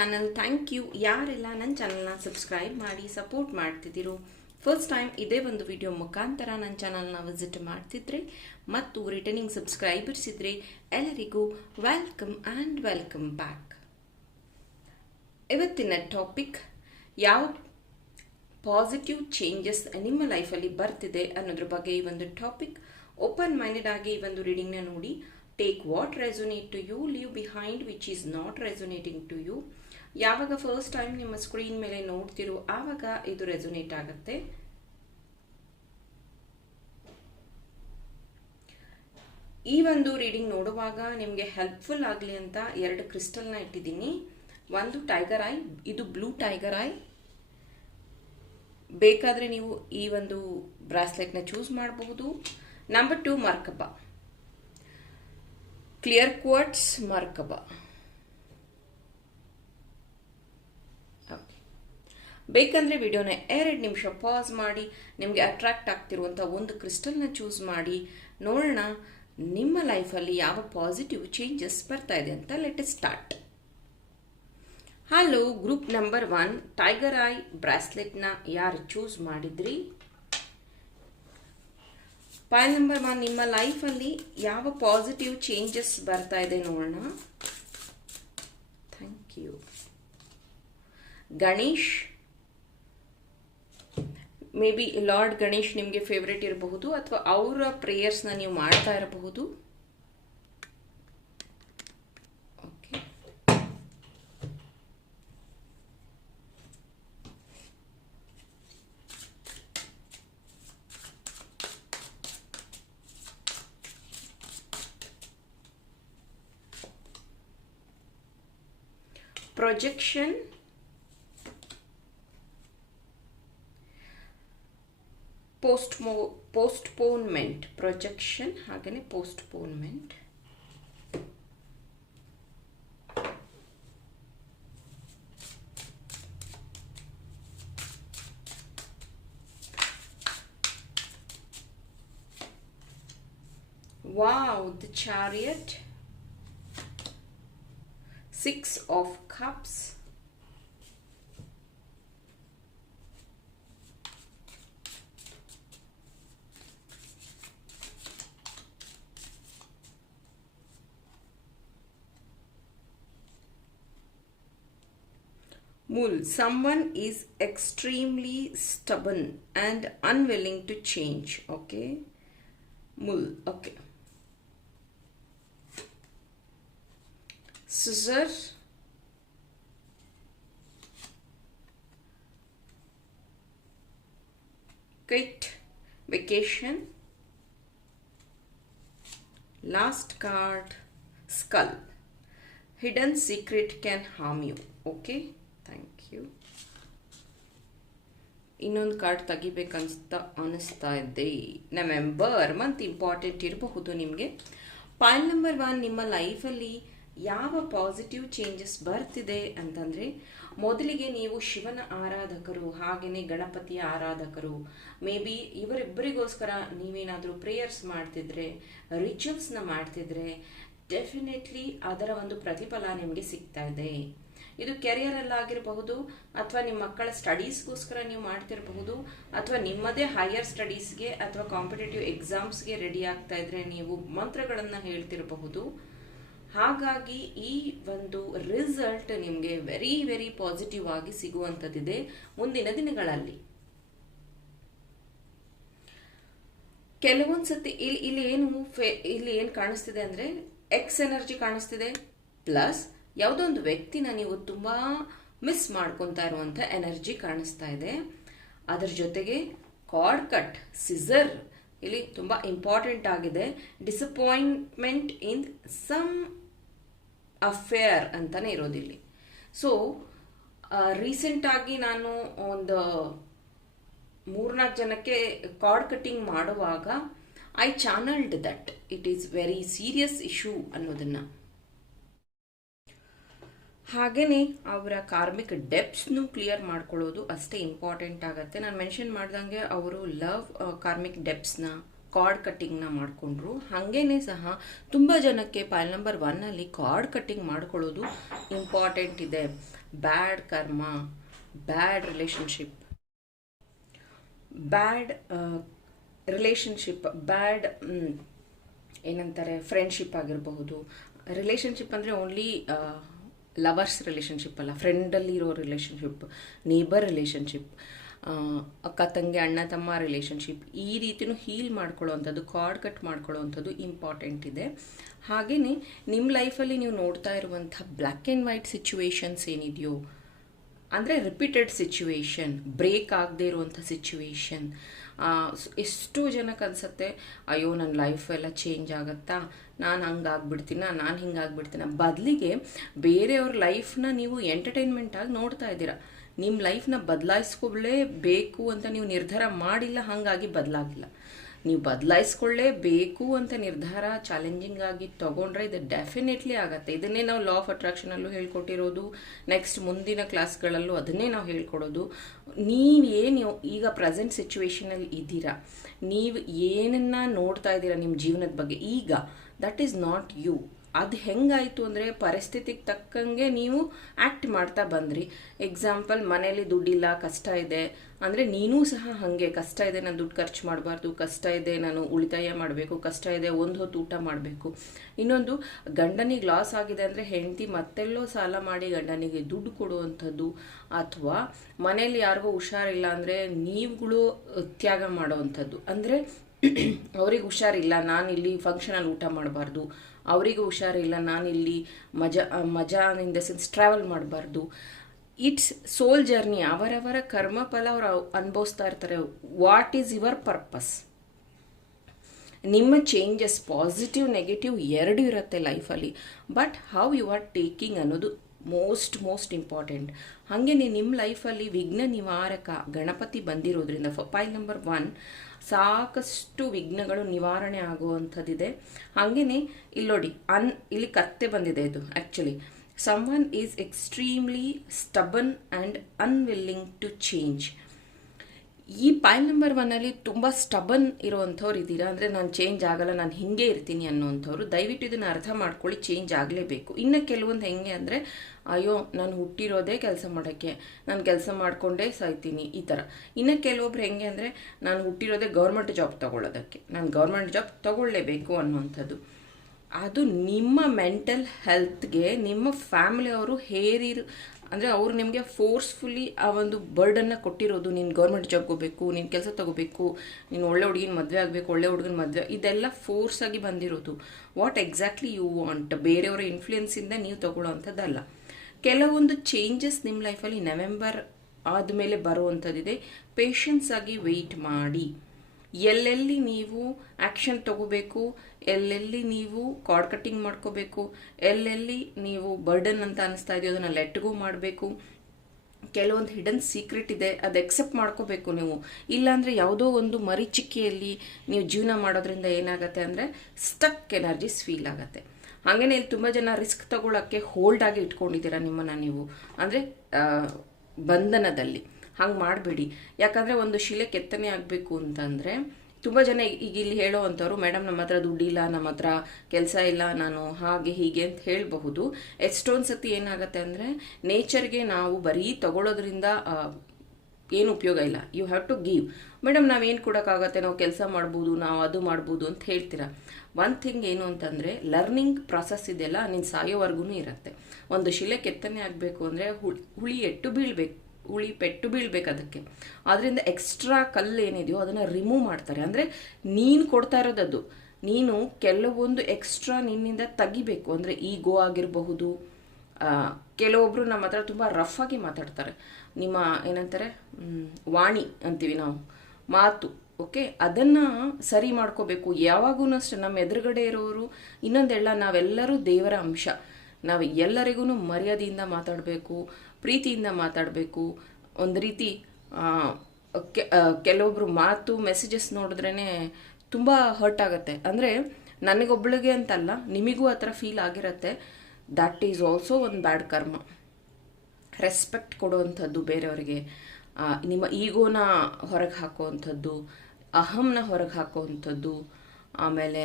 Channel thank you ಯಾರೆಲ್ಲ ನನ್ನ ಚಾನಲ್ನ ಸಬ್ಸ್ಕ್ರೈಬ್ ಮಾಡಿ ಸಪೋರ್ಟ್ ಮಾಡ್ತಿದ್ದೀರೋ ಫಸ್ಟ್ ಟೈಮ್ ಇದೇ ಒಂದು ವಿಡಿಯೋ ಮುಖಾಂತರ ನನ್ನ ಚಾನಲ್ನ ವಿಸಿಟ್ ಮಾಡ್ತಿದ್ರೆ ಮತ್ತು ರಿಟರ್ನಿಂಗ್ ಸಬ್ಸ್ಕ್ರೈಬರ್ಸ್ ಇದ್ದರೆ ಎಲ್ಲರಿಗೂ ವೆಲ್ಕಮ್ ಆ್ಯಂಡ್ ವೆಲ್ಕಮ್ ಬ್ಯಾಕ್ ಇವತ್ತಿನ ಟಾಪಿಕ್ ಯಾವ ಪಾಸಿಟಿವ್ ಚೇಂಜಸ್ ನಿಮ್ಮ ಲೈಫಲ್ಲಿ ಬರ್ತಿದೆ ಅನ್ನೋದ್ರ ಬಗ್ಗೆ ಈ ಒಂದು ಟಾಪಿಕ್ ಓಪನ್ ಮೈಂಡೆಡ್ ಆಗಿ ಈ ಒಂದು ರೀಡಿಂಗ್ನ ನೋಡಿ. Take what resonate to you leave behind which is not resonating to you ಯಾವಾಗ ಫಸ್ಟ್ ಟೈಮ್ ನಿಮ್ಮ ಸ್ಕ್ರೀನ್ ಮೇಲೆ ನೋಡ್ತಿರೋ ಆವಾಗ ಇದು ರೆಸೊನೇಟ್ ಆಗುತ್ತೆ. ಈ ಒಂದು ರೀಡಿಂಗ್ ನೋಡುವಾಗ ನಿಮಗೆ ಹೆಲ್ಪ್ಫುಲ್ ಆಗಲಿ ಅಂತ ಎರಡು ಕ್ರಿಸ್ಟಲ್ನ ಇಟ್ಟಿದ್ದೀನಿ. ಒಂದು ಟೈಗರ್ ಐ ಇದು ಬ್ಲೂ ಟೈಗರ್ ಐ ಬೇಕಾದರೆ ನೀವು ಈ ಒಂದು ಬ್ರಾಸ್ಲೆಟ್ನ ಚೂಸ್ ಮಾಡಬಹುದು ನಂಬರ್ ಟು ಮರ್ಕಬ. ಕ್ಲಿಯರ್ ಕ್ವಾಟ್ಸ್ ಮರ್ಕಬ. ಬೇಕಂದರೆ ವಿಡಿಯೋನ ಎರಡು ನಿಮಿಷ ಪಾಸ್ ಮಾಡಿ, ನಿಮಗೆ ಅಟ್ರಾಕ್ಟ್ ಆಗ್ತಿರುವಂಥ ಒಂದು ಕ್ರಿಸ್ಟಲ್ನ ಚೂಸ್ ಮಾಡಿ, ನೋಡೋಣ ನಿಮ್ಮ ಲೈಫಲ್ಲಿ ಯಾವ ಪಾಸಿಟಿವ್ ಚೇಂಜಸ್ ಬರ್ತಾ ಇದೆ ಅಂತ let start hello group number one tiger eye ಬ್ರಾಸ್ಲೆಟ್ನ ಯಾರು ಚೂಸ್ ಮಾಡಿದ್ರಿ? ಪಾಯ್ ನಂಬರ್ ಒನ್ ನಿಮ್ಮ ಲೈಫಲ್ಲಿ ಯಾವ ಪಾಸಿಟಿವ್ ಚೇಂಜಸ್ ಬರ್ತಾ ಇದೆ ನೋಡೋಣ. Thank you Ganesh may be lord Ganesh ನಿಮಗೆ ಫೇವ್ರೇಟ್ ಇರಬಹುದು ಅಥವಾ ಅವರ ಪ್ರೇಯರ್ಸ್ನ ನೀವು ಮಾಡ್ತಾ ಇರಬಹುದು? Okay projection ಪೋಸ್ಟ್ಮೋ ಪೋಸ್ಟ್ಪೋನ್ಮೆಂಟ್ ಪ್ರೊಜೆಕ್ಷನ್ ಹಾಗೆಯೇ postponement Wow, the chariot, six of cups, Mul, someone is extremely stubborn and unwilling to change. Okay. Mul, okay. Scissor. Kite, vacation. Last card, skull. Hidden secret can harm you. Okay. Thank you ಇನ್ನೊಂದು card ತೆಗಿಬೇಕನ್ಸ್ತಾ ಅನಿಸ್ತಾ ಇದೆ. November month important ಇರಬಹುದು ನಿಮಗೆ. Pile number one ನಿಮ್ಮ ಲೈಫಲ್ಲಿ ಯಾವ positive changes ಬರ್ತಿದೆ ಅಂತಂದರೆ, ಮೊದಲಿಗೆ ನೀವು ಶಿವನ ಆರಾಧಕರು ಹಾಗೆಯೇ ಗಣಪತಿಯ ಆರಾಧಕರು ಮೇ ಬಿ ಇವರಿಬ್ಬರಿಗೋಸ್ಕರ ನೀವೇನಾದರೂ ಪ್ರೇಯರ್ಸ್ ಮಾಡ್ತಿದ್ರೆ ರಿಚುವಲ್ಸ್ನ ಮಾಡ್ತಿದ್ರೆ ಡೆಫಿನೆಟ್ಲಿ ಅದರ ಒಂದು ಪ್ರತಿಫಲ ನಿಮಗೆ ಸಿಗ್ತಾ ಇದೆ. ಇದು ಕೆರಿಯರಲ್ಲಾಗಿರಬಹುದು ಅಥವಾ ನಿಮ್ಮ ಮಕ್ಕಳ ಸ್ಟಡೀಸ್ಗೋಸ್ಕರ ನೀವು ಮಾಡ್ತಿರಬಹುದು, ಅಥವಾ ನಿಮ್ಮದೇ ಹೈಯರ್ ಸ್ಟಡೀಸ್ಗೆ ಅಥವಾ ಕಾಂಪಿಟೇಟಿವ್ ಎಕ್ಸಾಮ್ಸ್ಗೆ ರೆಡಿ ಆಗ್ತಾ ಇದ್ರೆ ನೀವು ಮಂತ್ರಗಳನ್ನು ಹೇಳ್ತಿರಬಹುದು. ಹಾಗಾಗಿ ಈ ಒಂದು ರಿಸಲ್ಟ್ ನಿಮಗೆ ವೆರಿ ವೆರಿ ಪಾಸಿಟಿವ್ ಆಗಿ ಸಿಗುವಂಥದ್ದಿದೆ ಮುಂದಿನ ದಿನಗಳಲ್ಲಿ. ಕೆಲವೊಂದು ಸತಿ ಇಲ್ಲಿ ಇಲ್ಲಿ ಏನು ಫೇ ಇಲ್ಲಿ ಏನು ಕಾಣಿಸ್ತಿದೆ ಅಂದರೆ ಎಕ್ಸ್ ಎನರ್ಜಿ ಕಾಣಿಸ್ತಿದೆ ಪ್ಲಸ್ ಯಾವುದೋ ಒಂದು ವ್ಯಕ್ತಿನ ನೀವು ತುಂಬ ಮಿಸ್ ಮಾಡ್ಕೊತಾ ಇರುವಂಥ ಎನರ್ಜಿ ಕಾಣಿಸ್ತಾ ಇದೆ. ಅದರ ಜೊತೆಗೆ ಕಾರ್ಡ್ ಕಟ್ ಸಿಸರ್ ಇಲ್ಲಿ ತುಂಬ ಇಂಪಾರ್ಟೆಂಟ್ ಆಗಿದೆ. ಡಿಸಪಾಯಿಂಟ್ಮೆಂಟ್ ಇನ್ ಸಮ್ ಅಫೇರ್ ಅಂತಲೇ ಇರೋದಿಲ್ಲಿ ಸೊ ರೀಸೆಂಟಾಗಿ ನಾನು ಒಂದು ಮೂರ್ನಾಲ್ಕು ಜನಕ್ಕೆ ಕಾರ್ಡ್ ಕಟ್ಟಿಂಗ್ ಮಾಡುವಾಗ I channelled that it is very serious issue ಅನ್ನೋದನ್ನು. ಹಾಗೆಯೇ ಅವರ ಕಾರ್ಮಿಕ್ ಡೆಪ್ಸ್ನು ಕ್ಲಿಯರ್ ಮಾಡ್ಕೊಳ್ಳೋದು ಅಷ್ಟೇ ಇಂಪಾರ್ಟೆಂಟ್ ಆಗುತ್ತೆ. ನಾನು ಮೆನ್ಷನ್ ಮಾಡ್ದಂಗೆ ಅವರು ಲವ್ ಕಾರ್ಮಿಕ್ ಡೆಪ್ಸ್ನ ಕಾರ್ಡ್ ಕಟ್ಟಿಂಗ್ನ ಮಾಡಿಕೊಂಡ್ರು. ಹಾಗೇನೆ ಸಹ ತುಂಬ ಜನಕ್ಕೆ ಪೈಲ್ ನಂಬರ್ ಒನ್ನಲ್ಲಿ ಕಾರ್ಡ್ ಕಟ್ಟಿಂಗ್ ಮಾಡ್ಕೊಳ್ಳೋದು ಇಂಪಾರ್ಟೆಂಟ್ ಇದೆ. Bad karma bad relationship bad relationship bad ಏನಂತಾರೆ ಫ್ರೆಂಡ್ಶಿಪ್ ಆಗಿರಬಹುದು. ರಿಲೇಷನ್ಶಿಪ್ ಅಂದರೆ ಓನ್ಲಿ ಲವರ್ಸ್ ರಿಲೇಷನ್ಶಿಪ್ ಅಲ್ಲ ಫ್ರೆಂಡಲ್ಲಿರೋ ರಿಲೇಷನ್ಶಿಪ್ ನೇಬರ್ ರಿಲೇಷನ್ಶಿಪ್ ಅಕ್ಕ ತಂಗಿ, ಅಣ್ಣ ತಮ್ಮ ರಿಲೇಷನ್ಶಿಪ್ ಈ ರೀತಿಯೂ ಹೀಲ್ ಮಾಡ್ಕೊಳ್ಳೋವಂಥದ್ದು ಕಾರ್ಡ್ ಕಟ್ ಮಾಡ್ಕೊಳ್ಳೋವಂಥದ್ದು ಇಂಪಾರ್ಟೆಂಟ್ ಇದೆ. ಹಾಗೆಯೇ ನಿಮ್ಮ ಲೈಫಲ್ಲಿ ನೀವು ನೋಡ್ತಾ ಇರುವಂಥ ಬ್ಲ್ಯಾಕ್ ಆ್ಯಂಡ್ ವೈಟ್ ಸಿಚುವೇಶನ್ಸ್ ಏನಿದೆಯೋ, ಅಂದರೆ ರಿಪೀಟೆಡ್ ಸಿಚುವೇಶನ್ ಬ್ರೇಕ್ ಆಗದೆ ಇರುವಂಥ ಸಿಚುವೇಶನ್ ಎಷ್ಟೋ ಜನಕ್ಕೆ ಅನ್ಸುತ್ತೆ, ಅಯ್ಯೋ ನನ್ನ ಲೈಫ್ ಎಲ್ಲ ಚೇಂಜ್ ಆಗುತ್ತಾ? ನಾನು ಹಂಗಾಗ್ಬಿಡ್ತೀನ, ನಾನು ಹಿಂಗಾಗ್ಬಿಡ್ತೀನ. ಬದಲಿಗೆ ಬೇರೆಯವ್ರ ಲೈಫ್ನ ನೀವು ಎಂಟರ್ಟೈನ್ಮೆಂಟ್ ಆಗಿ ನೋಡ್ತಾ ಇದ್ದೀರಾ. ನಿಮ್ಮ ಲೈಫ್ನ ಬದಲಾಯಿಸ್ಕೊಳ್ಳೇಬೇಕು ಅಂತ ನೀವು ನಿರ್ಧಾರ ಮಾಡಿಲ್ಲ, ಹಾಗಾಗಿ ಬದಲಾಗಿಲ್ಲ. ನೀವು ಬದಲಾಯಿಸ್ಕೊಳ್ಳೇಬೇಕು ಅಂತ ನಿರ್ಧಾರ ಚಾಲೆಂಜಿಂಗ್ ಆಗಿ ತಗೊಂಡ್ರೆ ಇದು ಡೆಫಿನೆಟ್ಲಿ ಆಗತ್ತೆ. ಇದನ್ನೇ ನಾವು ಲಾ ಆಫ್ ಅಟ್ರಾಕ್ಷನಲ್ಲೂ ಹೇಳ್ಕೊಟ್ಟಿರೋದು ನೆಕ್ಸ್ಟ್ ಮುಂದಿನ ಕ್ಲಾಸ್ಗಳಲ್ಲೂ ಅದನ್ನೇ ನಾವು ಹೇಳ್ಕೊಡೋದು. ನೀವೇನು ಈಗ ಪ್ರೆಸೆಂಟ್ ಸಿಚುವೇಶನಲ್ಲಿ ಇದ್ದೀರಾ? ನೀವು ಏನನ್ನ ನೋಡ್ತಾ ಇದ್ದೀರಾ ನಿಮ್ಮ ಜೀವನದ ಬಗ್ಗೆ ಈಗ ದಟ್ ಈಸ್ ನಾಟ್ ಯು ಅದು ಹೆಂಗಾಯಿತು ಅಂದರೆ ಪರಿಸ್ಥಿತಿಗೆ ತಕ್ಕಂಗೆ ನೀವು ಆ್ಯಕ್ಟ್ ಮಾಡ್ತಾ ಬಂದ್ರಿ. ಎಕ್ಸಾಂಪಲ್ ಮನೇಲಿ ದುಡ್ಡಿಲ್ಲ, ಕಷ್ಟ ಇದೆ. ಅಂದರೆ ನೀನೂ ಸಹ ಹಾಗೆ, ಕಷ್ಟ ಇದೆ ನಾನು ದುಡ್ಡು ಖರ್ಚು ಮಾಡಬಾರ್ದು, ಕಷ್ಟ ಇದೆ ನಾನು ಉಳಿತಾಯ ಮಾಡಬೇಕು, ಕಷ್ಟ ಇದೆ ಒಂದು ಹೊತ್ತು ಊಟ ಮಾಡಬೇಕು. ಇನ್ನೊಂದು, ಗಂಡನಿಗೆ ಲಾಸ್ ಆಗಿದೆ ಅಂದರೆ ಹೆಂಡತಿ ಮತ್ತೆಲ್ಲೋ ಸಾಲ ಮಾಡಿ ಗಂಡನಿಗೆ ದುಡ್ಡು ಕೊಡುವಂಥದ್ದು, ಅಥವಾ ಮನೇಲಿ ಯಾರಿಗೋ ಹುಷಾರಿಲ್ಲ ಅಂದರೆ ನೀವುಗಳು ತ್ಯಾಗ ಮಾಡೋವಂಥದ್ದು. ಅಂದರೆ ಅವ್ರಿಗೆ ಹುಷಾರಿಲ್ಲ, ನಾನು ಇಲ್ಲಿ ಫಂಕ್ಷನಲ್ಲಿ ಊಟ ಮಾಡಬಾರ್ದು ಅವರಿಗೂ ಹುಷಾರಿಲ್ಲ, ನಾನಿಲ್ಲಿ ಮಜಾ ಮಜಾ ಇನ್ ದ ಸೆನ್ಸ್ ಟ್ರಾವೆಲ್ ಮಾಡಬಾರ್ದು. ಇಟ್ಸ್ ಸೋಲ್ ಜರ್ನಿ ಅವರವರ ಕರ್ಮಫಲ ಅವರು ಅನುಭವಿಸ್ತಾ ಇರ್ತಾರೆ. ವಾಟ್ ಈಸ್ ಯುವರ್ ಪರ್ಪಸ್ ನಿಮ್ಮ ಚೇಂಜಸ್ ಪಾಸಿಟಿವ್ ನೆಗೆಟಿವ್ ಎರಡು ಇರುತ್ತೆ ಲೈಫಲ್ಲಿ but how you are taking ಅನ್ನೋದು ಮೋಸ್ಟ್ ಮೋಸ್ಟ್ ಇಂಪಾರ್ಟೆಂಟ್ ಹಾಗೆಯೇ ನಿಮ್ಮ ಲೈಫಲ್ಲಿ ವಿಘ್ನ ನಿವಾರಕ ಗಣಪತಿ ಬಂದಿರೋದ್ರಿಂದ ಫೈಲ್ ನಂಬರ್ ಒನ್ ಸಾಕಷ್ಟು ವಿಘ್ನಗಳು ನಿವಾರಣೆ ಆಗುವಂಥದ್ದಿದೆ. ಹಾಗೆಯೇ ಇಲ್ಲಿ ನೋಡಿ, ಅನ್, ಇಲ್ಲಿ ಕತ್ತೆ ಬಂದಿದೆ ಇದು actually someone is extremely stubborn and unwilling to change ಈ ಪೈಲ್ ನಂಬರ್ ಒನ್ನಲ್ಲಿ ತುಂಬ ಸ್ಟಬನ್ ಇರುವಂಥವ್ರು ಇದ್ದೀರಾ? ಅಂದರೆ ನಾನು ಚೇಂಜ್ ಆಗಲ್ಲ, ನಾನು ಹಿಂಗೆ ಇರ್ತೀನಿ ಅನ್ನೋವಂಥವ್ರು, ದಯವಿಟ್ಟು ಇದನ್ನು ಅರ್ಥ ಮಾಡ್ಕೊಳ್ಳಿ ಚೇಂಜ್ ಆಗಲೇಬೇಕು. ಇನ್ನು ಕೆಲವೊಂದು ಹೆಂಗೆ ಅಂದರೆ, ಅಯ್ಯೋ, ನಾನು ಹುಟ್ಟಿರೋದೇ ಕೆಲಸ ಮಾಡೋಕ್ಕೆ, ನಾನು ಕೆಲಸ ಮಾಡಿಕೊಂಡೇ ಸಾಯ್ತೀನಿ, ಈ ಥರ ಇನ್ನು ಕೆಲವೊಬ್ರು ಹೆಂಗೆ ಅಂದರೆ, ನಾನು ಹುಟ್ಟಿರೋದೇ ಗೌರ್ಮೆಂಟ್ ಜಾಬ್ ತೊಗೊಳ್ಳೋದಕ್ಕೆ, ನಾನು ಗೌರ್ಮೆಂಟ್ ಜಾಬ್ ತೊಗೊಳ್ಳೇಬೇಕು ಅನ್ನುವಂಥದ್ದು. ಅದು ನಿಮ್ಮ ಮೆಂಟಲ್ ಹೆಲ್ತ್ಗೆ ನಿಮ್ಮ ಫ್ಯಾಮಿಲಿಯವರು ಹೇರಿರು ಅಂದರೆ ಅವ್ರು ನಿಮಗೆ ಫೋರ್ಸ್ಫುಲ್ಲಿ ಆ ಒಂದು ಬರ್ಡನ್ನು ಕೊಟ್ಟಿರೋದು, ನೀನು ಗೌರ್ಮೆಂಟ್ ಜಾಬ್ ಹೋಗಬೇಕು ನೀನು ಕೆಲಸ ತಗೋಬೇಕು, ನೀನು ಒಳ್ಳೆ ಹುಡುಗಿನ ಮದುವೆ ಆಗಬೇಕು, ಒಳ್ಳೆ ಹುಡುಗನ ಮದುವೆ, ಇದೆಲ್ಲ ಫೋರ್ಸ್ ಆಗಿ ಬಂದಿರೋದು. ವಾಟ್ ಎಕ್ಸಾಕ್ಟ್ಲಿ ಯು ವಾಂಟ್ ಬೇರೆಯವರ ಇನ್ಫ್ಲುಯೆನ್ಸಿಂದ ನೀವು ತಗೊಳ್ಳೋ ಅಂಥದ್ದಲ್ಲ ಕೆಲವೊಂದು ಚೇಂಜಸ್ ನಿಮ್ಮ ಲೈಫಲ್ಲಿ ನವೆಂಬರ್ ಆದಮೇಲೆ ಬರುವಂಥದ್ದಿದೆ. ಪೇಷನ್ಸ್ ಆಗಿ ವೆಯ್ಟ್ ಮಾಡಿ. ಎಲ್ಲೆಲ್ಲಿ ನೀವು ಆ್ಯಕ್ಷನ್ ತಗೋಬೇಕು, ಎಲ್ಲೆಲ್ಲಿ ನೀವು ಕಾರ್ಡ್ ಕಟ್ಟಿಂಗ್ ಮಾಡ್ಕೋಬೇಕು, ಎಲ್ಲೆಲ್ಲಿ ನೀವು ಬರ್ಡನ್ ಅಂತ ಅನಿಸ್ತಾ ಇದೆಯೋ ಅದನ್ನು ಲೆಟ್ಗೂ ಮಾಡಬೇಕು. ಕೆಲವೊಂದು ಹಿಡನ್ ಸೀಕ್ರೆಟ್ ಇದೆ, ಅದು ಎಕ್ಸೆಪ್ಟ್ ಮಾಡ್ಕೋಬೇಕು ನೀವು. ಇಲ್ಲಾಂದರೆ ಯಾವುದೋ ಒಂದು ಮರಿಚಿಕ್ಕೆಯಲ್ಲಿ ನೀವು ಜೀವನ ಮಾಡೋದ್ರಿಂದ ಏನಾಗುತ್ತೆ ಅಂದರೆ ಸ್ಟಕ್ ಎನರ್ಜಿಸ್ ಫೀಲ್ ಆಗುತ್ತೆ. ಹಾಗೇನೆ ಇಲ್ಲಿ ತುಂಬ ಜನ ರಿಸ್ಕ್ ತಗೊಳ್ಳೋಕ್ಕೆ ಹೋಲ್ಡ್ ಆಗಿ ಇಟ್ಕೊಂಡಿದ್ದೀರಾ ನಿಮ್ಮನ್ನು ನೀವು. ಅಂದರೆ ಬಂಧನದಲ್ಲಿ. ಹಂಗೆ ಮಾಡಬೇಡಿ. ಯಾಕಂದರೆ ಒಂದು ಶಿಲೆ ಕೆತ್ತನೆ ಆಗಬೇಕು ಅಂತಂದರೆ ತುಂಬ ಜನ ಈಗ ಇಲ್ಲಿ ಹೇಳೋ ಅಂಥವ್ರು ಮೇಡಮ್, ನಮ್ಮ ಹತ್ರ ದುಡ್ಡಿಲ್ಲ, ನಮ್ಮ ಹತ್ರ ಕೆಲಸ ಇಲ್ಲ, ನಾನು ಹಾಗೆ ಹೀಗೆ ಅಂತ ಹೇಳಬಹುದು. ಎಷ್ಟೊಂದು ಸತಿ ಏನಾಗುತ್ತೆ ಅಂದರೆ ನೇಚರ್ಗೆ ನಾವು ಬರೀ ತಗೊಳ್ಳೋದ್ರಿಂದ ಏನು ಉಪಯೋಗ ಇಲ್ಲ. You have to give madam, ನಾವೇನು ಕೊಡೋಕ್ಕಾಗತ್ತೆ? ನಾವು ಕೆಲಸ ಮಾಡ್ಬೋದು, ನಾವು ಅದು ಮಾಡ್ಬೋದು ಅಂತ ಹೇಳ್ತೀರಾ? ಒನ್ ಥಿಂಗ್ ಏನು ಅಂತಂದರೆ ಲರ್ನಿಂಗ್ ಪ್ರಾಸೆಸ್ ಇದೆಯಲ್ಲ ನೀನು ಸಾಯೋವರೆಗೂ ಇರುತ್ತೆ. ಒಂದು ಶಿಲೆ ಕೆತ್ತನೆ ಆಗಬೇಕು ಅಂದರೆ ಹುಳಿ ಎಟ್ಟು ಬೀಳಬೇಕು. ಹುಳಿ, ಪೆಟ್ಟು ಬೀಳ್ಬೇಕು ಅದಕ್ಕೆ. ಅದರಿಂದ ಎಕ್ಸ್ಟ್ರಾ ಕಲ್ಲು ಏನಿದೆಯೋ ಅದನ್ನು ರಿಮೂವ್ ಮಾಡ್ತಾರೆ. ಅಂದರೆ ನೀನು ಕೊಡ್ತಾ ಇರೋದದು ನೀನು ಕೆಲವೊಂದು ಎಕ್ಸ್ಟ್ರಾ ನಿನ್ನಿಂದ ತೆಗಿಬೇಕು. ಅಂದರೆ ಈಗೋ ಆಗಿರಬಹುದು ಕೆಲವೊಬ್ಬರು ನಮ್ಮ ಹತ್ರ ತುಂಬ ರಫ್ ಆಗಿ ಮಾತಾಡ್ತಾರೆ. ನಿಮ್ಮ ಏನಂತಾರೆ ವಾಣಿ ಅಂತೀವಿ ನಾವು. ಮಾತು ಓಕೆ ಅದನ್ನು ಸರಿ ಮಾಡ್ಕೋಬೇಕು. ಯಾವಾಗೂ ಅಷ್ಟೇ, ನಮ್ಮ ಎದುರುಗಡೆ ಇರೋರು, ಇನ್ನೊಂದೆಲ್ಲ ನಾವೆಲ್ಲರೂ ದೇವರ ಅಂಶ. ನಾವು ಎಲ್ಲರಿಗೂ ಮರ್ಯಾದೆಯಿಂದ ಮಾತಾಡಬೇಕು. ಪ್ರೀತಿಯಿಂದ ಮಾತಾಡಬೇಕು. ಒಂದು ರೀತಿ ಕೆಲವೊಬ್ರು ಮಾತು ಮೆಸೇಜಸ್ ನೋಡಿದ್ರೇ ತುಂಬ ಹರ್ಟ್ ಆಗುತ್ತೆ. ಅಂದರೆ ನನಗೊಬ್ಬಳಿಗೆ ಅಂತಲ್ಲ, ನಿಮಗೂ ಆ ಥರ ಫೀಲ್ ಆಗಿರತ್ತೆ. ದ್ಯಾಟ್ ಈಸ್ ಆಲ್ಸೋ ಒಂದು ಬ್ಯಾಡ್ ಕರ್ಮ ರೆಸ್ಪೆಕ್ಟ್ ಕೊಡುವಂಥದ್ದು ಬೇರೆಯವರಿಗೆ. ನಿಮ್ಮ ಈಗೋನ ಹೊರಗೆ ಹಾಕುವಂಥದ್ದು, ಅಹಂನ ಹೊರಗೆ ಹಾಕುವಂಥದ್ದು ಆಮೇಲೆ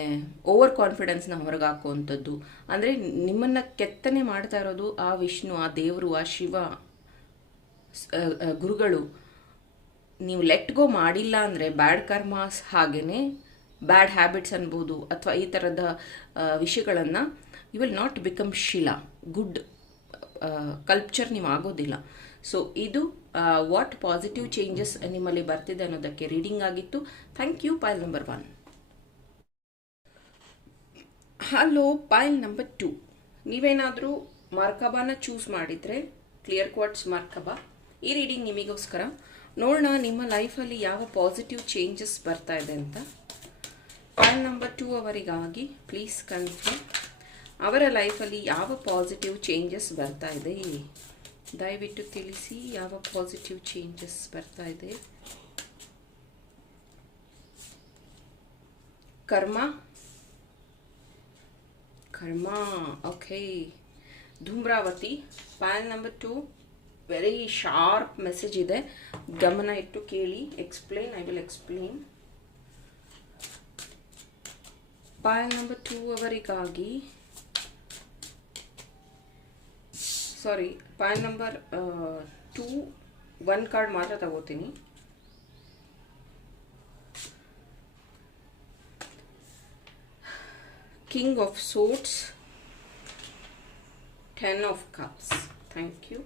ಓವರ್ ಕಾನ್ಫಿಡೆನ್ಸ್ನ ಹೊರಗೆ ಹಾಕುವಂಥದ್ದು. ಅಂದರೆ ನಿಮ್ಮನ್ನು ಕೆತ್ತನೆ ಮಾಡ್ತಾ ಇರೋದು ಆ ವಿಷ್ಣು, ಆ ದೇವರು, ಆ ಶಿವ ಗುರುಗಳು. ನೀವು ಲೆಟ್ ಗೋ ಮಾಡಿಲ್ಲ ಅಂದರೆ ಬ್ಯಾಡ್ ಕರ್ಮಾಸ್ ಹಾಗೆಯೇ ಬ್ಯಾಡ್ ಹ್ಯಾಬಿಟ್ಸ್ ಅನ್ಬೋದು ಅಥವಾ ಈ ಥರದ ವಿಷಯಗಳನ್ನು ಯು ವಿಲ್ ನಾಟ್ ಬಿಕಮ್ ಶಿಲಾ ಗುಡ್ ಕಲ್ಚರ್ ನೀವು ಆಗೋದಿಲ್ಲ. ಸೊ ಇದು ವಾಟ್ ಪಾಸಿಟಿವ್ ಚೇಂಜಸ್ ನಿಮ್ಮಲ್ಲಿ ಬರ್ತಿದೆ ಅನ್ನೋದಕ್ಕೆ ರೀಡಿಂಗ್ ಆಗಿತ್ತು. Thank you pile number one hello, pile number two. ನೀವೇನಾದರೂ ಮಾರ್ಕಬಾನ ಚೂಸ್ ಮಾಡಿದರೆ, ಕ್ಲಿಯರ್ ಕ್ವಾಟ್ಸ್ ಮಾರ್ಕಬಾ. ಈ ರೀಡಿಂಗ್ ನಿಮಗೋಸ್ಕರ ನೋಡೋಣ, ನಿಮ್ಮ ಲೈಫಲ್ಲಿ ಯಾವ ಪಾಸಿಟಿವ್ ಚೇಂಜಸ್ ಬರ್ತಾ ಇದೆ ಅಂತ. ಪೈಲ್ ನಂಬರ್ ಟೂ ಅವರಿಗಾಗಿ ಪ್ಲೀಸ್ ಕನ್ಫರ್ಮ್. ಅವರ ಲೈಫಲ್ಲಿ ಯಾವ ಪಾಸಿಟಿವ್ ಚೇಂಜಸ್ ಬರ್ತಾ ಇದೆ ದಯವಿಟ್ಟು ತಿಳಿಸಿ ಯಾವ ಪಾಸಿಟಿವ್ ಚೇಂಜಸ್ ಬರ್ತಾ ಇದೆ. Karma karma. Okay Dhumravati. Pan number two very sharp message ಇದೆ. ಗಮನ ಇಟ್ಟು ಕೇಳಿ. Explain I will explain pile number two ಅವರಿಗಾಗಿ. Sorry pile number two one card ಮಾತ್ರ ತಗೋತೀನಿ. King of swords ten of cups. Thank you.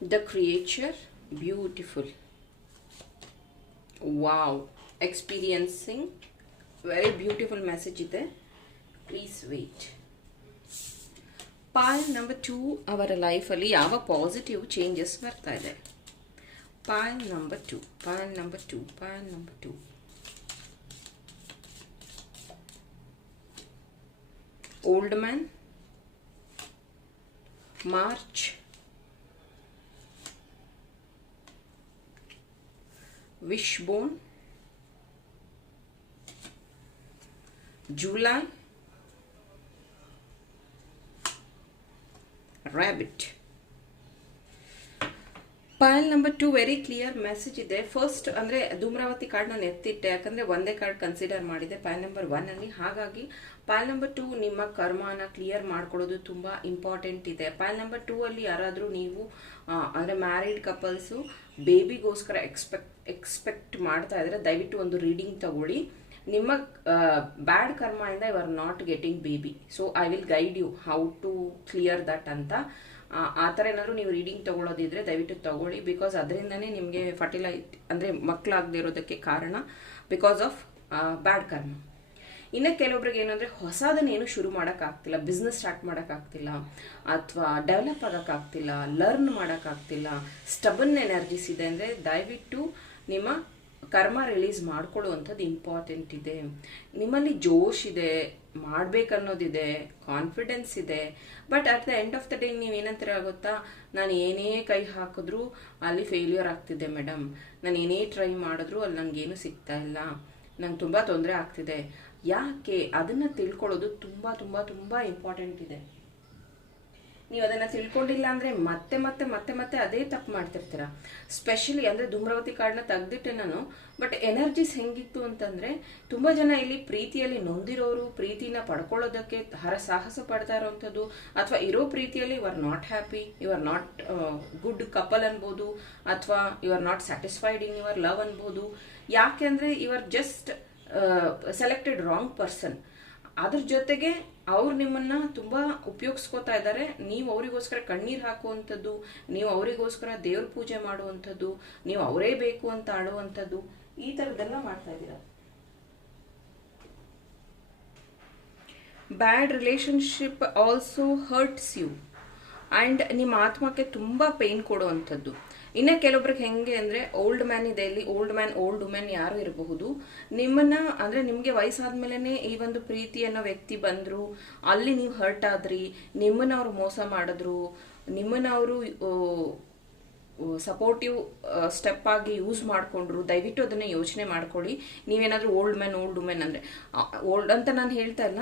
The creature beautiful. Wow. Experiencing. Very beautiful message ಇದೆ. Please wait pile number two ಅವರ ಲೈಫಲ್ಲಿ ಯಾವ positive changes ಬರ್ತಾ ಇದೆ pile number two pile number two pile number two old man March wishbone July rabbit pile number two very clear message ಇದೆ. First ಅಂದರೆ ಧೂಮ್ರಾವತಿ card ನಾನು ಎತ್ತಿಟ್ಟೆ. ಯಾಕಂದರೆ ಒಂದೇ ಕಾರ್ಡ್ ಕನ್ಸಿಡರ್ ಮಾಡಿದೆ. ಪೈಲ್ ನಂಬರ್ ಒನ್ನಲ್ಲಿ ಹಾಗಾಗಿ ಪೈಲ್ ನಂಬರ್ ಟು ನಿಮ್ಮ ಕರ್ಮನ ಕ್ಲಿಯರ್ ಮಾಡ್ಕೊಳ್ಳೋದು ತುಂಬ ಇಂಪಾರ್ಟೆಂಟ್ ಇದೆ. ಪೈಲ್ ನಂಬರ್ ಟೂ ಅಲ್ಲಿ ಯಾರಾದರೂ ನೀವು ಅಂದರೆ ಮ್ಯಾರಿಡ್ ಕಪಲ್ಸು ಬೇಬಿಗೋಸ್ಕರ ಎಕ್ಸ್ಪೆಕ್ಟ್ ಎಕ್ಸ್ಪೆಕ್ಟ್ ಮಾಡ್ತಾ ಇದ್ದರೆ ದಯವಿಟ್ಟು ಒಂದು ರೀಡಿಂಗ್ ತಗೊಳ್ಳಿ. ನಿಮ್ಮ ಬ್ಯಾಡ್ ಕರ್ಮದಿಂದ you are not getting baby so I will guide you how to clear that ಅಂತ. ಆ, ಥರ ಏನಾದರೂ ನೀವು ರೀಡಿಂಗ್ ತಗೊಳ್ಳೋದಿದ್ರೆ ದಯವಿಟ್ಟು ತಗೊಳ್ಳಿ ಬಿಕಾಸ್ ಅದರಿಂದನೇ ನಿಮಗೆ ಫರ್ಟಿಲೈಟ್ ಅಂದರೆ ಮಕ್ಕಳಾಗದೇ ಇರೋದಕ್ಕೆ ಕಾರಣ ಬಿಕಾಸ್ ಆಫ್ ಬ್ಯಾಡ್ ಕರ್ಮ ಇನ್ನು ಕೆಲವೊಬ್ರಿಗೆ ಏನಂದರೆ ಹೊಸದನ್ನೇನು ಶುರು ಮಾಡೋಕ್ಕಾಗ್ತಿಲ್ಲ ಬಿಸ್ನೆಸ್ ಸ್ಟಾರ್ಟ್ ಮಾಡೋಕ್ಕಾಗ್ತಿಲ್ಲ ಅಥವಾ ಡೆವಲಪ್ ಆಗೋಕ್ಕಾಗ್ತಿಲ್ಲ ಲರ್ನ್ ಮಾಡೋಕ್ಕಾಗ್ತಿಲ್ಲ ಸ್ಟಬನ್ ಎನರ್ಜಿಸ್ ಇದೆ ಅಂದರೆ ದಯವಿಟ್ಟು ನಿಮ್ಮ ಕರ್ಮ ರಿಲೀಸ್ ಮಾಡ್ಕೊಳ್ಳುವಂಥದ್ದು ಇಂಪಾರ್ಟೆಂಟ್ ಇದೆ. ನಿಮ್ಮಲ್ಲಿ ಜೋಶ್ ಇದೆ, ಮಾಡಬೇಕನ್ನೋದಿದೆ ಕಾನ್ಫಿಡೆನ್ಸ್ ಇದೆ. But at the end of the day ನೀವು ಏನಂತೀರ ಗೊತ್ತಾ? ನಾನು ಏನೇ ಕೈ ಹಾಕಿದ್ರೂ ಅಲ್ಲಿ ಫೇಲ್ಯೂರ್ ಆಗ್ತಿದೆ ಮೇಡಮ್ ನಾನು ಏನೇ ಟ್ರೈ ಮಾಡಿದ್ರೂ ಅಲ್ಲಿ ನನಗೇನು ಸಿಗ್ತಾ ಇಲ್ಲ. ನಂಗೆ ತುಂಬ ತೊಂದರೆ ಆಗ್ತಿದೆ. ಯಾಕೆ? ಅದನ್ನು ತಿಳ್ಕೊಳ್ಳೋದು ತುಂಬ ತುಂಬ ತುಂಬ ಇಂಪಾರ್ಟೆಂಟ್ ಇದೆ. ನೀವು ಅದನ್ನು ತಿಳ್ಕೊಂಡಿಲ್ಲ ಅಂದರೆ ಮತ್ತೆ ಮತ್ತೆ ಮತ್ತೆ ಮತ್ತೆ ಅದೇ ತಪ್ಪು ಮಾಡ್ತಿರ್ತೀರ. ಸ್ಪೆಷಲಿ ಅಂದರೆ ಧೂಮ್ರಾವತಿ ಕಾರ್ಡ್ನ ತೆಗೆದಿಟ್ಟೆ ನಾನು ಬಟ್ ಎನರ್ಜೀಸ್ ಹೆಂಗಿತ್ತು ಅಂತಂದರೆ ತುಂಬ ಜನ ಇಲ್ಲಿ ಪ್ರೀತಿಯಲ್ಲಿ ನೊಂದಿರೋರು, ಪ್ರೀತಿನ ಪಡ್ಕೊಳ್ಳೋದಕ್ಕೆ ಹರ ಸಾಹಸ ಪಡ್ತಾ ಇರೋವಂಥದ್ದು ಅಥವಾ ಇರೋ ಪ್ರೀತಿಯಲ್ಲಿ you are not happy you are not good couple ಅನ್ಬೋದು, ಅಥವಾ you are not satisfied in your love ಅನ್ಬೋದು. ಯಾಕೆ ಅಂದರೆ you are just selected wrong person ಅದ್ರ ಜೊತೆಗೆ ಅವ್ರು ನಿಮ್ಮನ್ನ ತುಂಬಾ ಉಪಯೋಗಿಸ್ಕೋತಾ ಇದ್ದಾರೆ. ನೀವು ಅವರಿಗೋಸ್ಕರ ಕಣ್ಣೀರು ಹಾಕುವಂಥದ್ದು, ನೀವು ಅವರಿಗೋಸ್ಕರ ದೇವ್ರ ಪೂಜೆ ಮಾಡುವಂಥದ್ದು, ನೀವು ಅವರೇ ಬೇಕು ಅಂತ ಆಡುವಂಥದ್ದು ಈ ಥರದ್ದೆಲ್ಲ ಮಾಡ್ತಾ ಇದ್ದೀರಾ? Bad relationship also hurts you and ನಿಮ್ಮ ಆತ್ಮಕ್ಕೆ ತುಂಬ ಪೇನ್ ಕೊಡುವಂಥದ್ದು. ಇನ್ನು ಕೆಲವೊಬ್ರಿಗೆ ಹೆಂಗೆ ಅಂದರೆ ಓಲ್ಡ್ ಮ್ಯಾನ್ ಇದೆ ಇಲ್ಲಿ ಓಲ್ಡ್ ಮ್ಯಾನ್ ಓಲ್ಡ್ ವುಮೆನ್ ಯಾರು ಇರಬಹುದು. ನಿಮ್ಮನ್ನ ಅಂದರೆ ನಿಮಗೆ ವಯಸ್ಸಾದ್ಮೇಲೆ ಈ ಒಂದು ಪ್ರೀತಿ ಅನ್ನೋ ವ್ಯಕ್ತಿ ಬಂದರು, ಅಲ್ಲಿ ನೀವು ಹರ್ಟ್ ಆದ್ರಿ, ನಿಮ್ಮನ್ನ ಅವ್ರು ಮೋಸ ಮಾಡಿದ್ರು, ನಿಮ್ಮನ್ನ ಅವರು ಸಪೋರ್ಟಿವ್ ಸ್ಟೆಪ್ ಆಗಿ ಯೂಸ್ ಮಾಡಿಕೊಂಡ್ರು, ದಯವಿಟ್ಟು ಅದನ್ನು ಯೋಚನೆ ಮಾಡ್ಕೊಳ್ಳಿ. ನೀವೇನಾದರೂ ಓಲ್ಡ್ ಮ್ಯಾನ್ ಓಲ್ಡ್ ವುಮೆನ್ ಅಂದರೆ ಓಲ್ಡ್ ಅಂತ ನಾನು ಹೇಳ್ತಾ ಇಲ್ಲ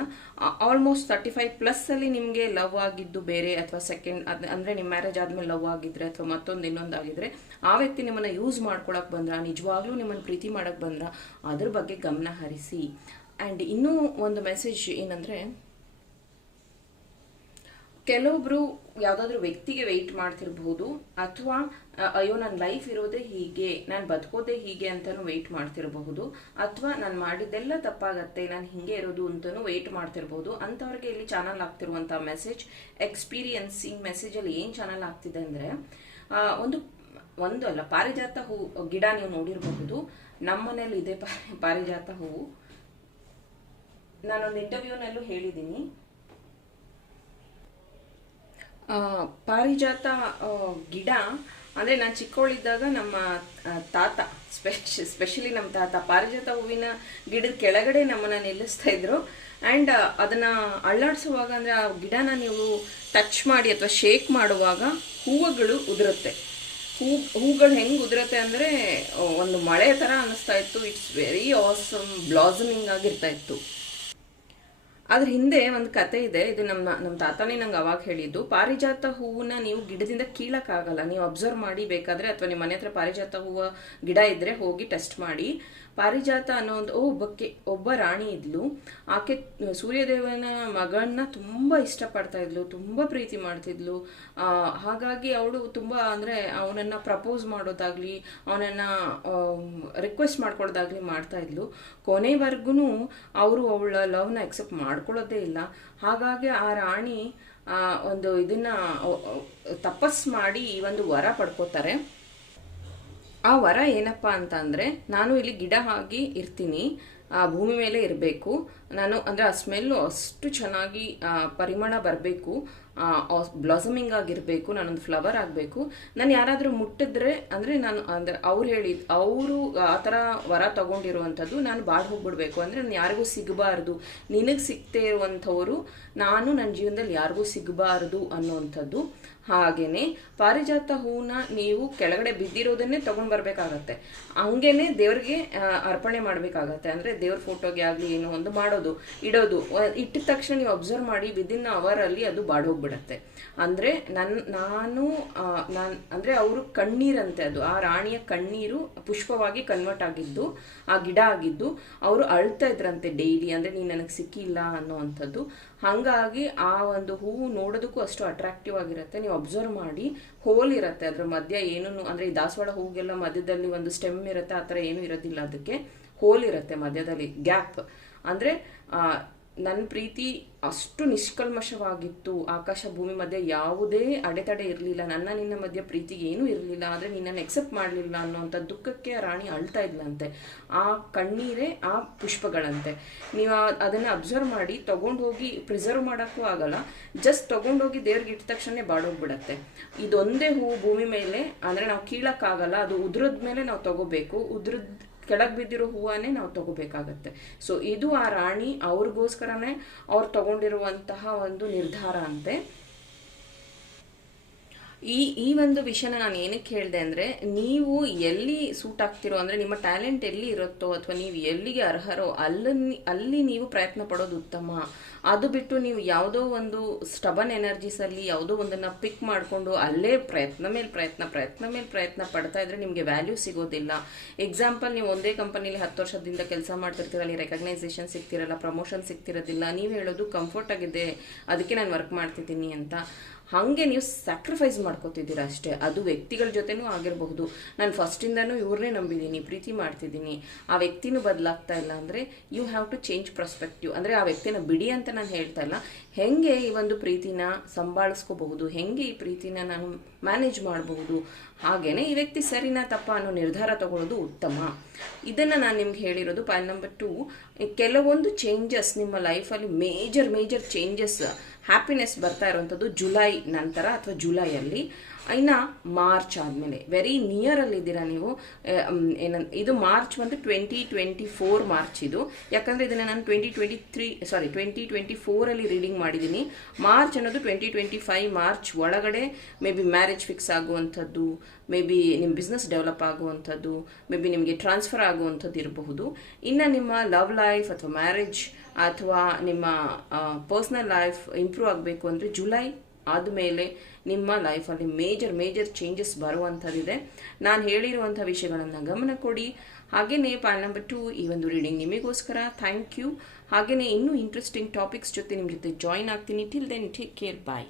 ಆಲ್ಮೋಸ್ಟ್ ತರ್ಟಿ ಫೈವ್ ಪ್ಲಸ್ಸಲ್ಲಿ ನಿಮಗೆ ಲವ್ ಆಗಿದ್ದು ಬೇರೆ ಅಥವಾ ಸೆಕೆಂಡ್ ಅದು, ಅಂದರೆ ನಿಮ್ಮ ಮ್ಯಾರೇಜ್ ಆದಮೇಲೆ ಲವ್ ಆಗಿದ್ರೆ ಅಥವಾ ಮತ್ತೊಂದು ಇನ್ನೊಂದು ಆಗಿದ್ರೆ, ಆ ವ್ಯಕ್ತಿ ನಿಮ್ಮನ್ನು ಯೂಸ್ ಮಾಡ್ಕೊಳಕ್ಕೆ ಬಂದ್ರ, ನಿಜವಾಗ್ಲೂ ನಿಮ್ಮನ್ನು ಪ್ರೀತಿ ಮಾಡೋಕ್ಕೆ ಬಂದ್ರ, ಅದ್ರ ಬಗ್ಗೆ ಗಮನ ಹರಿಸಿ. ಆ್ಯಂಡ್ ಇನ್ನೂ ಒಂದು ಮೆಸೇಜ್ ಏನಂದರೆ ಕೆಲವೊಬ್ರು ಯಾವುದಾದ್ರೂ ವ್ಯಕ್ತಿಗೆ ವೆಯ್ಟ್ ಮಾಡ್ತಿರ್ಬಹುದು ಅಥವಾ ಅಯ್ಯೋ ನನ್ನ ಲೈಫ್ ಇರೋದೇ ಹೀಗೆ, ನಾನು ಬದುಕೋದೇ ಹೀಗೆ ಅಂತಾನು ವೆಯ್ಟ್ ಮಾಡ್ತಿರಬಹುದು. ಅಥವಾ, ನಾನು ಮಾಡಿದ್ದೆಲ್ಲ ತಪ್ಪಾಗತ್ತೆ, ನಾನು ಹಿಂಗೆ ಇರೋದು ಅಂತಾನು ವೆಯ್ಟ್ ಮಾಡ್ತಿರ್ಬಹುದು ಅಂಥವ್ರಿಗೆ ಇಲ್ಲಿ ಚಾನಲ್ ಆಗ್ತಿರುವಂಥ ಮೆಸೇಜ್ ಎಕ್ಸ್ಪೀರಿಯನ್ಸಿಂಗ್ ಮೆಸೇಜಲ್ಲಿ ಏನು ಚಾನಲ್ ಆಗ್ತಿದೆ ಅಂದರೆ ಒಂದು ಒಂದು ಅಲ್ಲ, ಪಾರಿಜಾತ ಹೂ, ಗಿಡ ನೀವು ನೋಡಿರಬಹುದು. ನಮ್ಮ ಮನೇಲಿ ಇದೆ ಪಾರಿಜಾತ ಹೂವು. ನಾನೊಂದು ಇಂಟರ್ವ್ಯೂನಲ್ಲೂ ಹೇಳಿದ್ದೀನಿ ಪಾರಿಜಾತ ಗಿಡ, ಅಂದರೆ ನಾನು ಚಿಕ್ಕವಳಿದ್ದಾಗ ನಮ್ಮ ತಾತ, ಸ್ಪೆಷ, ಸ್ಪೆಷಲಿ ನಮ್ಮ ತಾತ, ಪಾರಿಜಾತ ಹೂವಿನ ಗಿಡದ ಕೆಳಗಡೆ ನಮ್ಮನ್ನು ನಿಲ್ಲಿಸ್ತಾ ಇದ್ರು. ಆ್ಯಂಡ್ ಅದನ್ನು ಅಳ್ಳಾಡಿಸುವಾಗ ಅಂದರೆ ಆ ಗಿಡನ ನೀವು ಟಚ್ ಮಾಡಿ ಅಥವಾ ಶೇಕ್ ಮಾಡುವಾಗ ಹೂವುಗಳು ಉದುರುತ್ತೆ. ಹೂ, ಹೂಗಳು ಹೆಂಗೆ ಉದುರುತ್ತೆ ಅಂದರೆ ಒಂದು ಮಳೆ ಥರ ಅನ್ನಿಸ್ತಾ ಇತ್ತು. ಇಟ್ಸ್ ವೆರಿ ಆಸಮ್ ಬ್ಲಾಸಮಿಂಗ್ ಆಗಿರ್ತಾ ಇತ್ತು. ಅದ್ರ ಹಿಂದೆ ಒಂದು ಕತೆ ಇದೆ, ಇದು ನಮ್ಮ ನಮ್ಮ ತಾತನೇ ನಂಗೆ ಅವಾಗ ಹೇಳಿದ್ದು. ಪಾರಿಜಾತ ಹೂವನ್ನ ನೀವು ಗಿಡದಿಂದ ಕೀಳಕ್ಕಾಗಲ್ಲ. ನೀವು ಅಬ್ಸರ್ವ್ ಮಾಡಿ ಬೇಕಾದ್ರೆ ಅಥವಾ ನಿಮ್ಮ ಮನೆ ಹತ್ರ ಪಾರಿಜಾತ ಹೂವ ಗಿಡ ಇದ್ರೆ ಹೋಗಿ ಟೆಸ್ಟ್ ಮಾಡಿ. ಪಾರಿಜಾತ ಅನ್ನೋ ಒಂದು ಒಬ್ಬಕ್ಕೆ, ಒಬ್ಬ ರಾಣಿ ಇದ್ಲು. ಆಕೆ, ಸೂರ್ಯದೇವನ ಮಗಳನ್ನ ತುಂಬ ಇಷ್ಟಪಡ್ತಾ ಇದ್ಲು, ತುಂಬ ಪ್ರೀತಿ ಮಾಡ್ತಿದ್ಲು. ಹಾಗಾಗಿ ಅವಳು ತುಂಬ ಅಂದರೆ ಅವನನ್ನು ಪ್ರಪೋಸ್ ಮಾಡೋದಾಗ್ಲಿ, ಅವನನ್ನು ರಿಕ್ವೆಸ್ಟ್ ಮಾಡ್ಕೊಳ್ಳೋದಾಗ್ಲಿ ಮಾಡ್ತಾ ಇದ್ಲು. ಕೊನೆವರೆಗೂ ಅವರು ಅವಳ ಲವ್ನ ಎಕ್ಸೆಪ್ಟ್ ಮಾಡ್ಕೊಳ್ಳೋದೇ ಇಲ್ಲ. ಹಾಗಾಗಿ ಆ ರಾಣಿ ಒಂದು ಇದನ್ನ ತಪಸ್ ಮಾಡಿ ಈ ಒಂದು ವರ ಪಡ್ಕೋತಾರೆ. ಆ ವರ ಏನಪ್ಪ ಅಂತ ಅಂದರೆ ನಾನು ಇಲ್ಲಿ ಗಿಡ ಆಗಿ ಇರ್ತೀನಿ, ಆ ಭೂಮಿ ಮೇಲೆ ಇರಬೇಕು. ನಾನು ಅಂದರೆ ಆ ಸ್ಮೆಲ್ಲು ಅಷ್ಟು ಚೆನ್ನಾಗಿ ಪರಿಮಳ ಬರಬೇಕು ಬ್ಲಾಸಮಿಂಗ್ ಆಗಿರಬೇಕು, ನಾನೊಂದು ಫ್ಲವರ್ ಆಗಬೇಕು. ನಾನು ಯಾರಾದರೂ ಮುಟ್ಟಿದ್ರೆ ಅಂದರೆ ನಾನು ಅಂದರೆ ಅವ್ರು ಹೇಳಿದ ಅವರು ಆ ಥರ ವರ ತಗೊಂಡಿರುವಂಥದ್ದು ನಾನು ಬಾಡ್ ಹೋಗ್ಬಿಡ್ಬೇಕು. ಅಂದರೆ ನಾನು ಯಾರಿಗೂ ಸಿಗಬಾರ್ದು. ನಿನಗೆ ಸಿಗ್ತೇ ಇರುವಂಥವರು, ನಾನು ನನ್ನ ಜೀವನದಲ್ಲಿ ಯಾರಿಗೂ ಸಿಗಬಾರ್ದು ಅನ್ನೋವಂಥದ್ದು. ಹಾಗೇನೆ ಪಾರಿಜಾತ ಹೂವನ್ನ ನೀವು ಕೆಳಗಡೆ ಬಿದ್ದಿರೋದನ್ನೇ ತಗೊಂಡ್ ಬರ್ಬೇಕಾಗತ್ತೆ. ಹಂಗೇನೆ ದೇವ್ರಿಗೆ ಅರ್ಪಣೆ ಮಾಡ್ಬೇಕಾಗತ್ತೆ. ಅಂದ್ರೆ ದೇವ್ರ ಫೋಟೋಗೆ ಆಗ್ಲಿ, ಏನೋ ಒಂದು ಮಾಡೋದು, ಇಡೋದು ಇಟ್ಟಿದ ತಕ್ಷಣ ನೀವು ಅಬ್ಸರ್ವ್ ಮಾಡಿ ವಿದಿನ್ ಅಲ್ಲಿ ಅದು ಬಾಡೋಗ್ಬಿಡತ್ತೆ. ಅಂದ್ರೆ ನನ್, ನಾನು ನಾನ್, ಅಂದ್ರೆ ಅವರು ಕಣ್ಣೀರಂತೆ ಅದು. ಆ ರಾಣಿಯ ಕಣ್ಣೀರು ಪುಷ್ಪವಾಗಿ ಕನ್ವರ್ಟ್ ಆಗಿದ್ದು, ಆ ಗಿಡ ಆಗಿದ್ದು, ಅವರು ಅಳ್ತಾ ಇದ್ರಂತೆ ಡೈಲಿ ಅಂದ್ರೆ ನೀನ್ ನನಗೆ ಸಿಕ್ಕಿಲ್ಲ ಅನ್ನೋ ಅಂಥದ್ದು. ಹಾಗಾಗಿ ಆ ಒಂದು ಹೂವು ನೋಡೋದಕ್ಕೂ ಅಷ್ಟು ಅಟ್ರಾಕ್ಟಿವ್ ಆಗಿರುತ್ತೆ. ನೀವು ಅಬ್ಸರ್ವ್ ಮಾಡಿ ಹೋಲ್ ಇರುತ್ತೆ ಅದ್ರ ಮಧ್ಯ ಏನೂ ಅಂದರೆ ಈ ದಾಸವಾಳ ಹೂಗೆಲ್ಲ ಮಧ್ಯದಲ್ಲಿ ಒಂದು ಸ್ಟೆಮ್ ಇರುತ್ತೆ, ಆ ಥರ ಏನೂ ಇರೋದಿಲ್ಲ ಅದಕ್ಕೆ. ಹೋಲ್ ಇರುತ್ತೆ ಮಧ್ಯದಲ್ಲಿ ಗ್ಯಾಪ್ ಅಂದರೆ ನನ್ನ ಪ್ರೀತಿ ಅಷ್ಟು ನಿಷ್ಕಲ್ಮಶವಾಗಿತ್ತು. ಆಕಾಶ ಭೂಮಿ ಮಧ್ಯೆ ಯಾವುದೇ ಅಡೆತಡೆ ಇರಲಿಲ್ಲ. ನನ್ನ ನಿನ್ನ ಮಧ್ಯೆ ಪ್ರೀತಿಗೆ ಏನೂ ಇರಲಿಲ್ಲ. ಆದರೆ ನಿನ್ನನ್ನು ಎಕ್ಸೆಪ್ಟ್ ಮಾಡಲಿಲ್ಲ ಅನ್ನೋವಂಥ ದುಃಖಕ್ಕೆ ರಾಣಿ ಅಳ್ತಾ ಇದ್ಲಂತೆ. ಆ ಕಣ್ಣೀರೇ ಆ ಪುಷ್ಪಗಳಂತೆ. ನೀವು ಅದನ್ನು ಅಬ್ಸರ್ವ್ ಮಾಡಿ ತೊಗೊಂಡೋಗಿ ಹೋಗಿ ಪ್ರಿಸರ್ವ್ ಮಾಡೋಕ್ಕೂ ಆಗಲ್ಲ. ಜಸ್ಟ್ ತೊಗೊಂಡೋಗಿ ದೇವ್ರಿಗೆ ಇಟ್ಟ ತಕ್ಷಣ ಬಾಡೋಗ್ಬಿಡತ್ತೆ. ಇದೊಂದೇ ಹೂವು ಭೂಮಿ ಮೇಲೆ, ಅಂದರೆ ನಾವು ಕೀಳಕ್ಕಾಗಲ್ಲ. ಅದು ಉದುರದ ಮೇಲೆ ನಾವು ತಗೋಬೇಕು. ಉದ್ರದ್ ಕೆಳಗೆ ಬಿದ್ದಿರೋ ಹೂವನ್ನೇ ನಾವು ತಗೋಬೇಕಾಗತ್ತೆ. ಸೊ ಇದು ಆ ರಾಣಿ ಅವ್ರಿಗೋಸ್ಕರನೇ ಅವ್ರು ತಗೊಂಡಿರುವಂತಹ ಒಂದು ನಿರ್ಧಾರ ಅಂತೆ. ಈ ಈ ಒಂದು ವಿಷಯನ ನಾನು ಏನಕ್ಕೆ ಹೇಳಿದೆ ಅಂದರೆ, ನೀವು ಎಲ್ಲಿ ಸೂಟ್ ಆಗ್ತಿರೋ ಅಂದರೆ, ನಿಮ್ಮ ಟ್ಯಾಲೆಂಟ್ ಎಲ್ಲಿ ಇರುತ್ತೋ ಅಥವಾ ನೀವು ಎಲ್ಲಿಗೆ ಅರ್ಹರೋ ಅಲ್ಲಿ ಅಲ್ಲಿ ನೀವು ಪ್ರಯತ್ನ ಪಡೋದು ಉತ್ತಮ. ಅದು ಬಿಟ್ಟು ನೀವು ಯಾವುದೋ ಒಂದು ಸ್ಟಬನ್ ಎನರ್ಜೀಸಲ್ಲಿ ಯಾವುದೋ ಒಂದನ್ನು ಪಿಕ್ ಮಾಡಿಕೊಂಡು ಅಲ್ಲೇ ಪ್ರಯತ್ನ ಮೇಲೆ ಪ್ರಯತ್ನ ಪ್ರಯತ್ನ ಮೇಲೆ ಪ್ರಯತ್ನ ಪಡ್ತಾ ಇದ್ರೆ ನಿಮಗೆ ವ್ಯಾಲ್ಯೂ ಸಿಗೋದಿಲ್ಲ. ಎಕ್ಸಾಂಪಲ್ ನೀವು ಒಂದೇ ಕಂಪನಿಲಿ ಹತ್ತು ವರ್ಷದಿಂದ ಕೆಲಸ ಮಾಡ್ತಿರ್ತೀರಲ್ಲಿ ರೆಕಗ್ನೈಸೇಷನ್ ಸಿಗ್ತಿರಲ್ಲ ಪ್ರಮೋಷನ್ ಸಿಗ್ತಿರೋದಿಲ್ಲ, ನೀವು ಹೇಳೋದು ಕಂಫರ್ಟ್ ಆಗಿದೆ, ಅದಕ್ಕೆ ನಾನು ವರ್ಕ್ ಮಾಡ್ತಿದ್ದೀನಿ ಅಂತ. ಹಾಗೆ ನೀವು ಸ್ಯಾಕ್ರಿಫೈಸ್ ಮಾಡ್ಕೋತಿದ್ದೀರಾ ಅಷ್ಟೇ. ಅದು ವ್ಯಕ್ತಿಗಳ ಜೊತೆನೂ ಆಗಿರಬಹುದು. ನಾನು ಫಸ್ಟಿಂದನೂ ಇವ್ರನ್ನೇ ನಂಬಿದ್ದೀನಿ ಪ್ರೀತಿ ಮಾಡ್ತಿದ್ದೀನಿ ಆ ವ್ಯಕ್ತಿನೂ ಬದಲಾಗ್ತಾ ಇಲ್ಲ ಅಂದರೆ you have to change perspective ಅಂದರೆ ಆ ವ್ಯಕ್ತಿನ ಬಿಡಿ ಅಂತ ನಾನು ಹೇಳ್ತಾ ಇಲ್ಲ. ಹೆಂಗೆ ಈ ಒಂದು ಪ್ರೀತಿನ ಸಂಭಾಳಿಸ್ಕೋಬಹುದು, ಹೆಂಗೆ ಈ ಪ್ರೀತಿನ ನಾನು ಮ್ಯಾನೇಜ್ ಮಾಡಬಹುದು, ಹಾಗೇನೆ ಈ ವ್ಯಕ್ತಿ ಸರಿನಾ ತಪ್ಪ ಅನ್ನೋ ನಿರ್ಧಾರ ತಗೊಳ್ಳೋದು ಉತ್ತಮ. ಇದನ್ನ ನಾನು ನಿಮ್ಗೆ ಹೇಳಿರೋದು ಪಾಯಿಂಟ್ ನಂಬರ್ ಟು ಕೆಲವೊಂದು ಚೇಂಜಸ್ ನಿಮ್ಮ ಲೈಫಲ್ಲಿ ಮೇಜರ್ ಮೇಜರ್ ಚೇಂಜಸ್ ಹ್ಯಾಪಿನೆಸ್ ಬರ್ತಾ ಇರುವಂಥದ್ದು ಜುಲೈ ನಂತರ ಅಥವಾ ಜುಲೈಯಲ್ಲಿ. ಇನ್ನು ಮಾರ್ಚ್ ಆದಮೇಲೆ. ವೆರಿ ನಿಯರಲ್ಲಿದ್ದೀರಾ ನೀವು? ಏನಂತ ಇದು ಮಾರ್ಚ್ ಬಂದು ಟ್ವೆಂಟಿ ಟ್ವೆಂಟಿ ಫೋರ್ ಮಾರ್ಚ್ ಇದು. ಯಾಕಂದರೆ ಇದನ್ನು ನಾನು twenty twenty three sorry twenty twenty ಫೋರಲ್ಲಿ reading ಮಾಡಿದ್ದೀನಿ ಮಾರ್ಚ್ ಅನ್ನೋದು ಟ್ವೆಂಟಿ ಟ್ವೆಂಟಿ ಫೈವ್ ಮಾರ್ಚ್ ಒಳಗಡೆ ಮೇ ಬಿ ಮ್ಯಾರೇಜ್ ಫಿಕ್ಸ್ ಆಗುವಂಥದ್ದು ಮೇ ಬಿ ನಿಮ್ಮ ಬಿಸ್ನೆಸ್ ಡೆವಲಪ್ ಆಗುವಂಥದ್ದು ಮೇ ಬಿ ನಿಮಗೆ ಟ್ರಾನ್ಸ್ಫರ್ ಆಗುವಂಥದ್ದು ಇರಬಹುದು. ಇನ್ನು ನಿಮ್ಮ ಲವ್ ಲೈಫ್ ಅಥವಾ ಮ್ಯಾರೇಜ್ ಅಥವಾ ನಿಮ್ಮ ಪರ್ಸ್ನಲ್ ಲೈಫ್ ಇಂಪ್ರೂವ್ ಆಗಬೇಕು ಅಂದರೆ ಜುಲೈ ಆದಮೇಲೆ ನಿಮ್ಮ ಲೈಫಲ್ಲಿ ಮೇಜರ್ ಮೇಜರ್ ಚೇಂಜಸ್ ಬರುವಂಥದ್ದಿದೆ. ನಾನು ಹೇಳಿರುವಂಥ ವಿಷಯಗಳನ್ನು ಗಮನ ಕೊಡಿ. ಹಾಗೆಯೇ ಪಾಯಿಂಟ್ ನಂಬರ್ ಟು ಈ ಒಂದು ರೀಡಿಂಗ್ ನಿಮಗೋಸ್ಕರ. ಥ್ಯಾಂಕ್ ಯು ಹಾಗೆಯೇ ಇನ್ನೂ ಇಂಟ್ರೆಸ್ಟಿಂಗ್ ಟಾಪಿಕ್ಸ್ ಜೊತೆ ನಿಮ್ಮ ಜೊತೆ ಜಾಯಿನ್ ಆಗ್ತೀನಿ. Till then take care bye